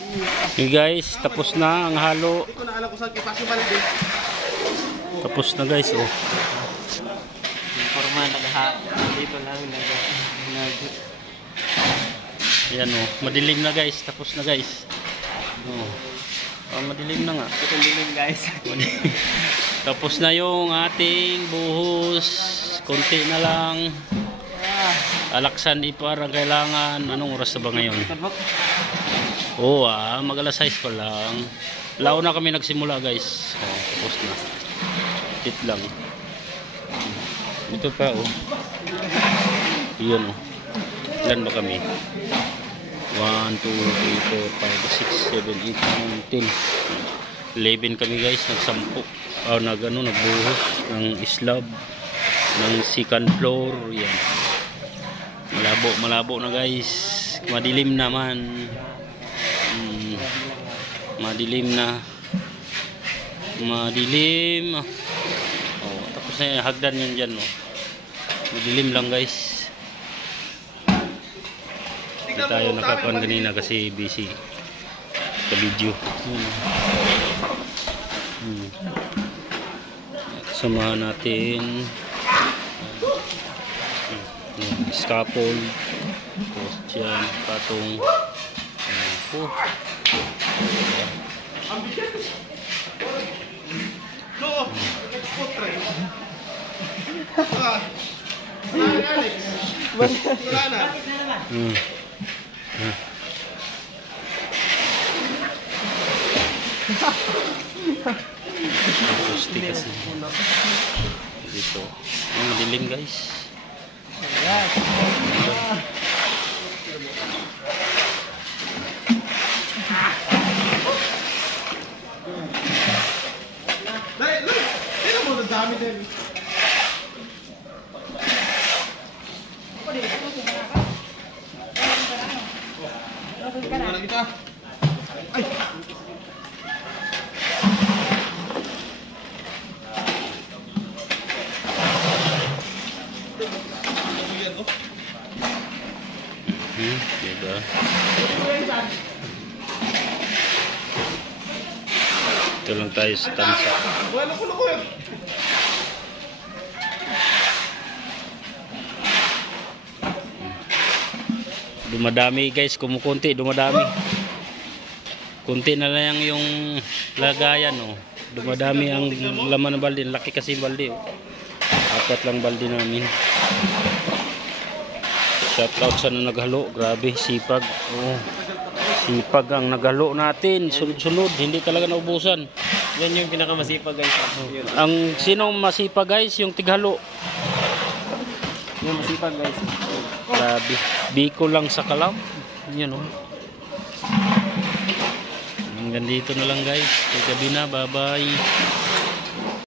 Okay guys, tapos na ang halo. Tapos na guys, oh. Forma dito lang Ayan oh, madilim na guys, tapos na guys. Oh, madilim na nga. Madilim guys. Tapos na yung ating buhos. Konti na lang. Alaksan ipar ang kailangan. Anong oras na ba ngayon? Oo mag-alas 6 pa lang. Lao na kami nagsimula guys. Oh, tapos na. Tit lang. Ito pa oh. Iyon oh. Ilan ba kami? 1, 2, 3, 4, 5, 6, 7, 8, 9, 10 11 kami guys. Nagsampu nagbuhos ng slab ng second floor. Yan. Malabo na guys. Madilim naman. Madilim. Oh, tapos na hagdan yan dyan oh. Madilim lang guys. Hindi tayo nakakuan kanina kasi busy sa video. Samahan natin scaffold, tapos dyan patong plastic kasi dito. Madilim guys. Diba? Ito lang tayo sa tansa. Dumadami guys, kumukunti, dumadami. Kunti na lang yung lagayan oh. Dumadami ang laman ng balde, laki kasi balde oh. 4 lang balde namin. Shout out sa na naghalo, grabe sipag. Oh. Sipag ang naghalo natin, sunod-sunod, hindi talaga naubusan. Yan yung pinakamasipag guys. Ang sino masipag guys, yung tighalo. Yung masipag guys. Grabe. Biko lang sa Kalam. Yan oh. Hanggang dito na lang guys. Gabi na, bye bye.